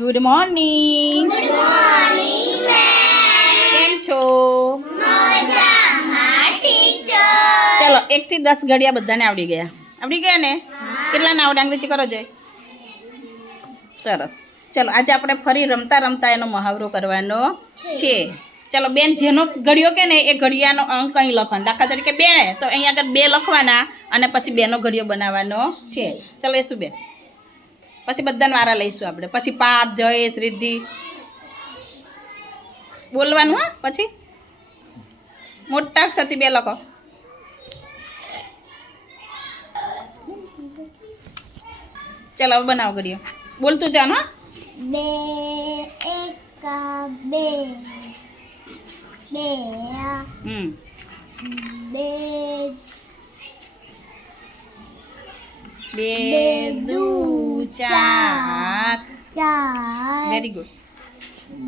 Good morning. કેમ છો? ચલો 1 થી 10 ઘડિયા બધાને આવડી ગયા ને? કેટલાને આવડે? અંગ્રેજી કરો જોઈએ. સરસ. ચલો આજે આપણે ફરી રમતા રમતા એનો મહાવરો કરવાનો છે. ચલો બેન, જેનો ઘડિયો કે ને એ ઘડિયાનો અંક અહીં લખવાનો. દાખલા તરીકે 2 તો અહીંયા આગળ 2 લખવાના અને પછી 2નો ઘડિયો બનાવવાનો છે. ચલો એ શું બેન? પછી બધાને વારા લઈશું આપણે. પછી પાર્થ, જયેશ, રિદ્ધિ બોલવાનું. હા, પછી મોટા અક્ષરથી 2 લખો. ચાલો હવે બનાવો ઘડિયો. બોલતું જાઓ. હા, 2 એકા 2 2 દુ 4. Very good.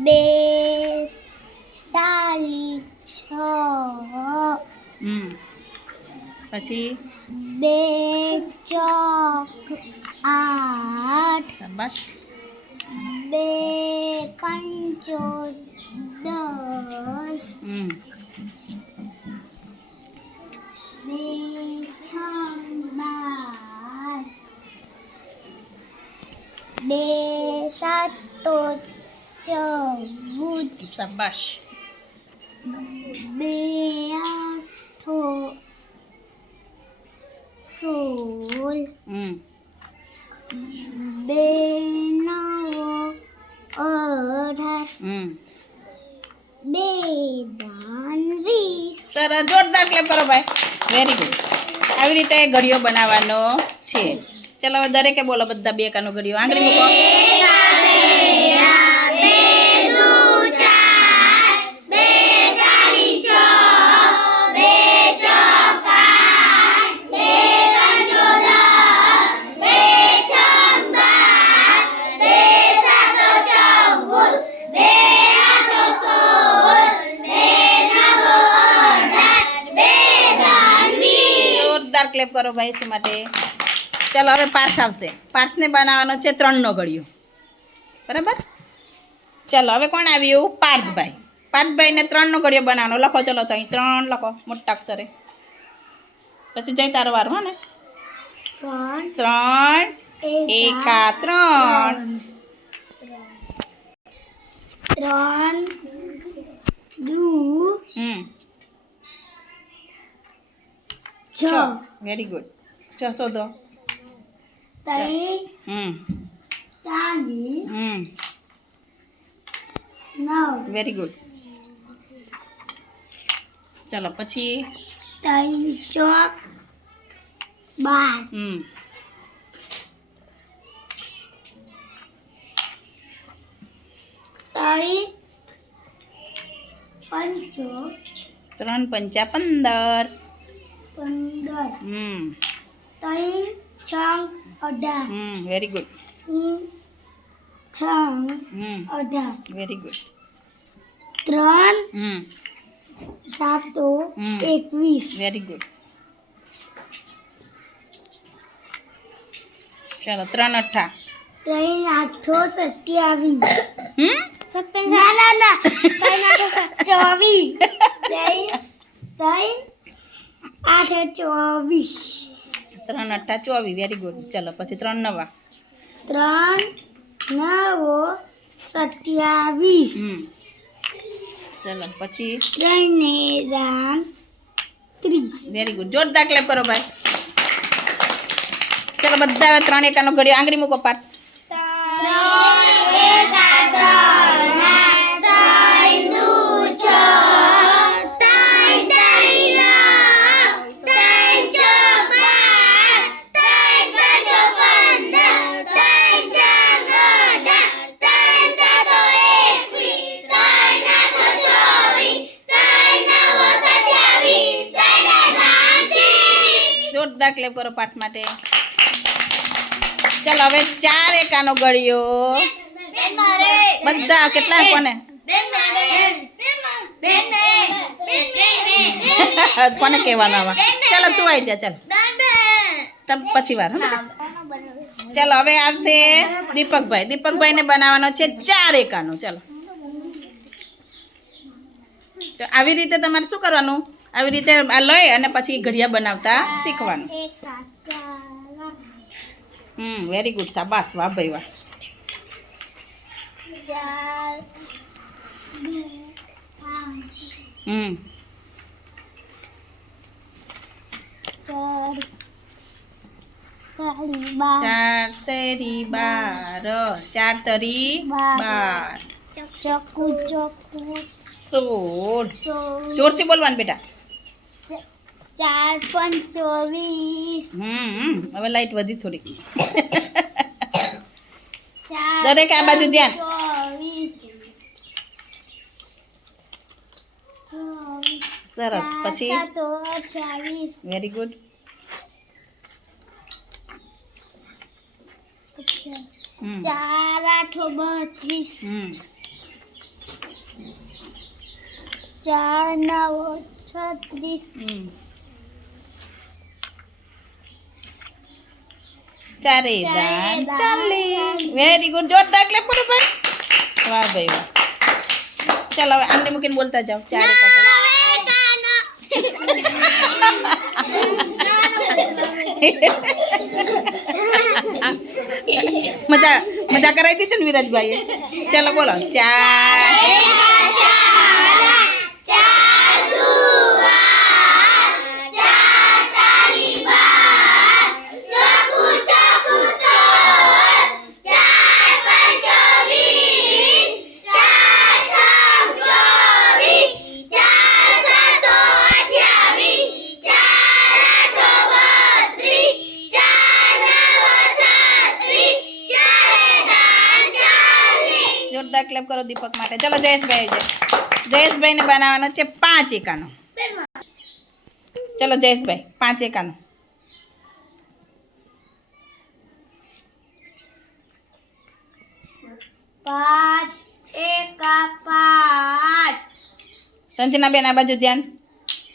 2 તાલી 6. પછી 2 ચોક 8. શાબાશ. 2 પંચો 10. 2 છમ 12. 2 સાતો 14. શાબાશ. 2 આઠો 16. 2 નવો 18. 2 દાન 20. સરસ, જોરદાર ક્લેપ કરો ભાઈ. Very good. આવી રીતે ઘડિયો બનાવવાનો છે. ચલો હવે દરેકે બોલો બધા 2 કાનો ઘડિયો. આંગળી મૂકો. ક્લેપ કરો ભાઈ શું માટે. ચાલો હવે પાર્થ આવશે. પાર્થને બનાવવાનો છે 3નો ઘડિયો. બરાબર. ચાલો હવે કોણ આવ્યું? પાર્થભાઈ. પાર્થભાઈને 3નો ઘડિયો બનાવવાનો. લખો. ચલો તો અહીં 3 લખો મોટા અક્ષરે. પછી જઈ તારો વારો. હા ને? 3 એકા 3. 3 દુ 6. Very good. 6 શોધો. 3 તાલી 9. Very good. ચાલો પછી 3 ચોક 12. 3 પંચો 3 પંચા 15. 15. 3 છંગ 18. Very good. 3 છંગ 18. Very good. 3 સાતો 21. Very good. ચાલો 3 અઠ્ઠા. 3 આઠો 27. ના 3 આઠો 24. 3 8 24. 3 અઠ્ઠા 24. Very good. ચાલો પછી 3 નવા. 3 નવો 27. ચાલો પછી 3 ને દાન 30. Very good. જોરદાર ક્લેપ કરો ભાઈ. ચાલો બધા 3 એકાનો ઘડિયો. આંગળી મૂકો પાર્થ. 3 એકા 3 દુ 6. 3 તાલી 9. 3 ચોક 12. 3 પાંચો 15. 3 છંગ 18. 3 સાતો 21. 3 આઠો 24. 3 નવો 27. 3 દાન 30. જોરદાર ક્લેપ કરો પાર્થ માટે. ચાલો હવે 4 એકાનો ઘડિયો. બધા કેટલા કોને? કોને કહેવાનું આવા? ચાલો તું આવી જા. ચાલ પછી વાર. હા ચાલો હવે આવશે દીપકભાઈ. દીપકભાઈને બનાવવાનો છે 4 એકાનો. ચાલો આવી રીતે તમારે શું કરવાનું, આવી રીતે આ લઈ અને પછી ઘડિયા બનાવતા શીખવાનું. વેરી ગુડ, શાબાશ, વાહ ભાઈ વાહ. હમ 4 તેરી 12, 4 તરી 12, ચકુ 16. જોરથી બોલવાનું બેટા. 4 5 24. હવે લાઈટ વધી થોડી. દરેક આ બાજુ ધ્યાન. 24. સરસ. પછી 28. Very good. 4 8 32. 4 9 36. 4 દાન 40. Very good. જોરદાર ક્લેપ કરો ભાઈ. વાહ ભાઈ વાહ. ચાલો હવે આમને મૂકીને બોલતા જાઓ. 4 એકા. મજા કરાવી દીધી ને વિરાજભાઈએ. ચાલો બોલો. 4 જોરદાર ક્લેપ કરો દીપક માટે. ચલો જયેશભાઈ છે. જયેશભાઈને બનાવવાનો છે 5 એકાનો. ચલો જયેશભાઈ 5 એકાનો. 5 એકા 5. સંજના બેન આ બાજુ ધ્યાન.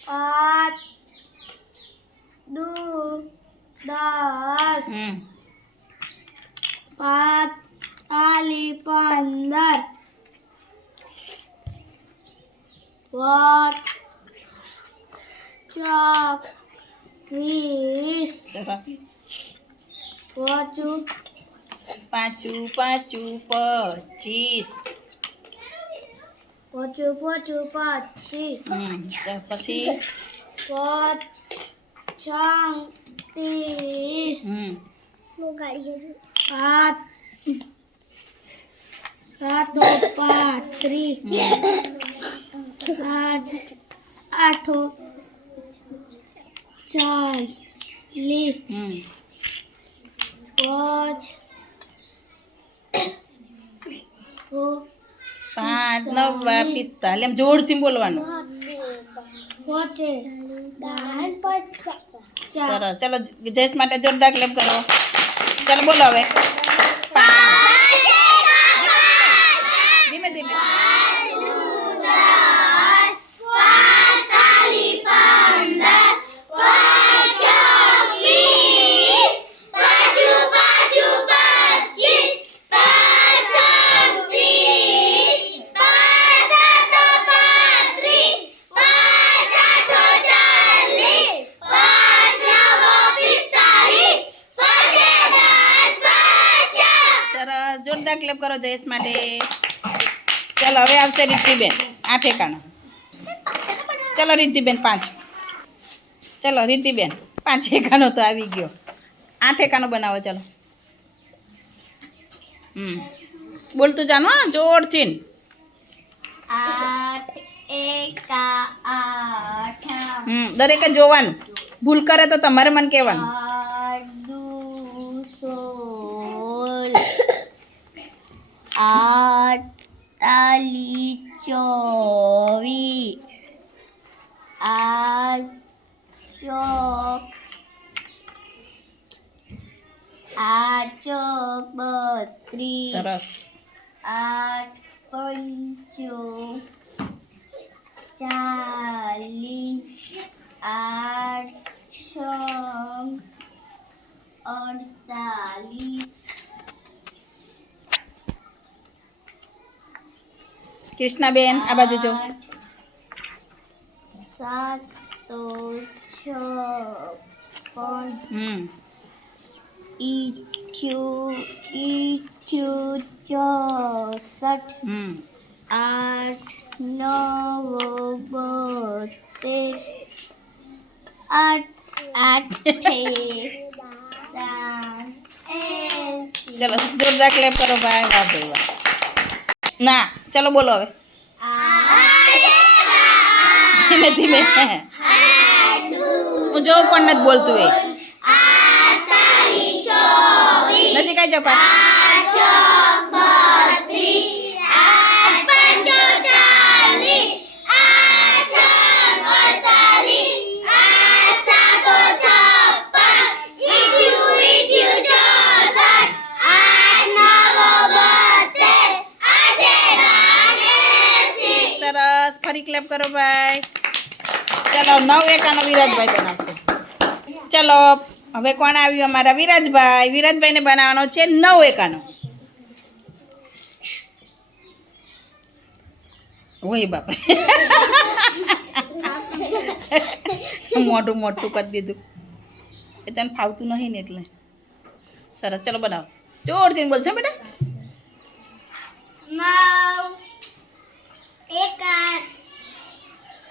5 દુ 10. 5 આલી 15. 5 4 20. સરસ. 5 પાછું 25. 5 25. પછી 5 36. 5 7 35. 5 8 40. 5 5 9 45. એમ જોરથી બોલવાનું. સરસ. ચલો જયેશ માટે જોરદાર ક્લેપ કરો. ચાલો બોલો હવે. ધીમે ધીમે. સરસ. જોરદાર ક્લેપ કરો જયેશ માટે. ચાલો હવે આવશે રિદ્ધિબેન 8 એકાનો. ચલો રિદ્ધિબેન 5. ચલો રિદ્ધિબેન 5 એકાનો તો આવી ગયો. 8 એકાનો બનાવો. ચલો બોલતું જાનો હા જોરથી. 8 એકા 8. દરેકે જોવાનું. ભૂલ કરે તો તમારે મને કહેવાનું. 8 દુ 16. 8 તાલી 24. 8 ચોક 32. સરસ. 8 પંચો 40. 8 છ 48 કૃષ્ણાબેન આ બાજુ જો. 7 તો 6 ઈઠ્યું 64 હમ 8 9 72 ચલો જોરદાર ક્લેપ કરો ભાઈ. વાહ ભાઈ વાહ. ના ચલો બોલો હવે ધીમે ધીમે. હું જોઉં પણ નથી બોલતું એ. નથી કઈ જપા. સરસ ફરી ક્લેપ કરો ભાઈ. ચલો 9 એકાનો વિરાજભાઈ બનાવશે. ચલો હવે કોણ આવ્યું? અમારા વિરાજભાઈ. વિરાજભાઈને બનાવવાનો છે 9 એકાનો. ઓય બાપરે મોટું મોટું કરી દીધું. એ તને ફાવતું નહીં ને એટલે. સરસ ચલો બનાવો. જોરથી બોલજો બેટા. 9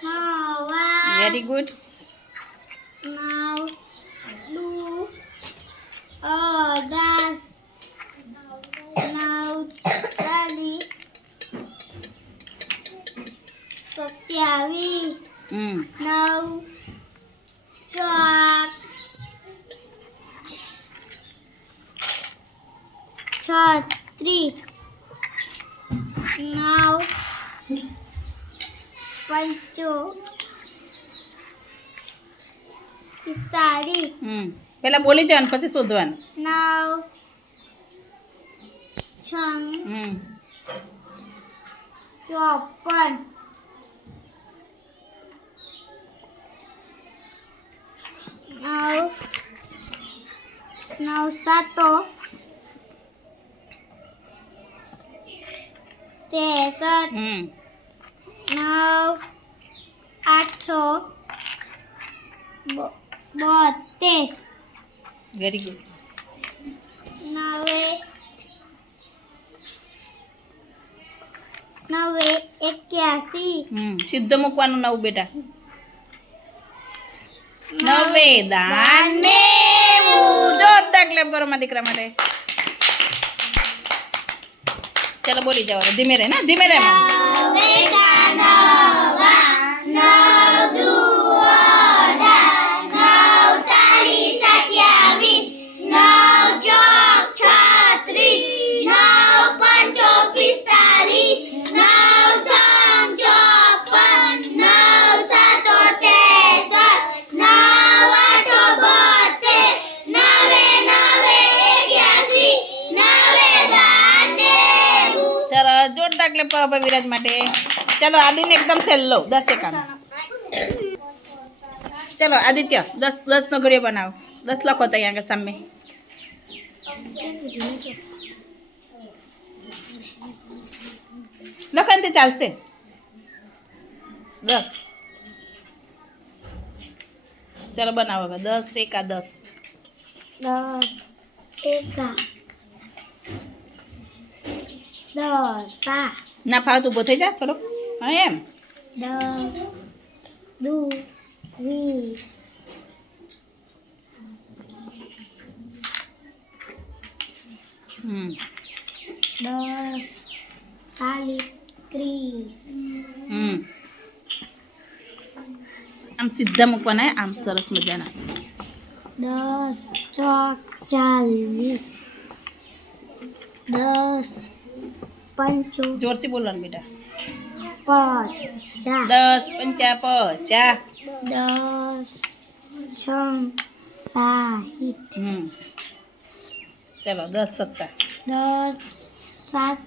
વેરી ગુડ. 27 હમ 36 9 45 પેલા બોલી જવાનું પછી શોધવાનું. 9 6 હમ 54 9 7 63 હમ 9 8 72 વેરી ગુડ. 9 81 સિદ્ધ મૂકવાનું 9 બેટા. 9 દાને જોરદાર ક્લેપ કરો મારા દીકરા માટે. ચલો બોલી જાઓ ધીમે રહે ને ધીમે રહે. જોરદાર ક્લેપ કરો ભાઈ વિરાજ માટે. ચલો આદિને એકદમ સહેલો 10 એકાનો. ચલો આદિત્ય 10 નો ઘડિયો બનાવો. 10 લખો તો અહીંયા સામે. લખો ને તે ચાલશે. 10 ચલો બનાવો હવે. 10 એકા 10 ના ફાવતું ઊભો થઈ જા થોડો. હા એમ 10 2 20 10 40 30 આમ સીધા મૂકવાના. આમ સરસ મજાના. 10 ચોક 40 10 પંચો જોરથી બોલવાનું બેટા. 50 10 પંચા 50. 10 6 60 ચલો 10 સત્તા 10 7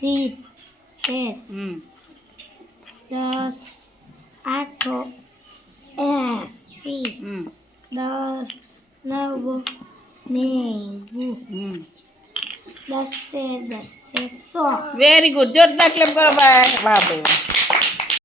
70 10 8 80 10 નવ નેવું હમ દસે 100 વેરી ગુડ જોરદાર ક્લેપ કરો ભાઈ વાહ ભાઈ વાહ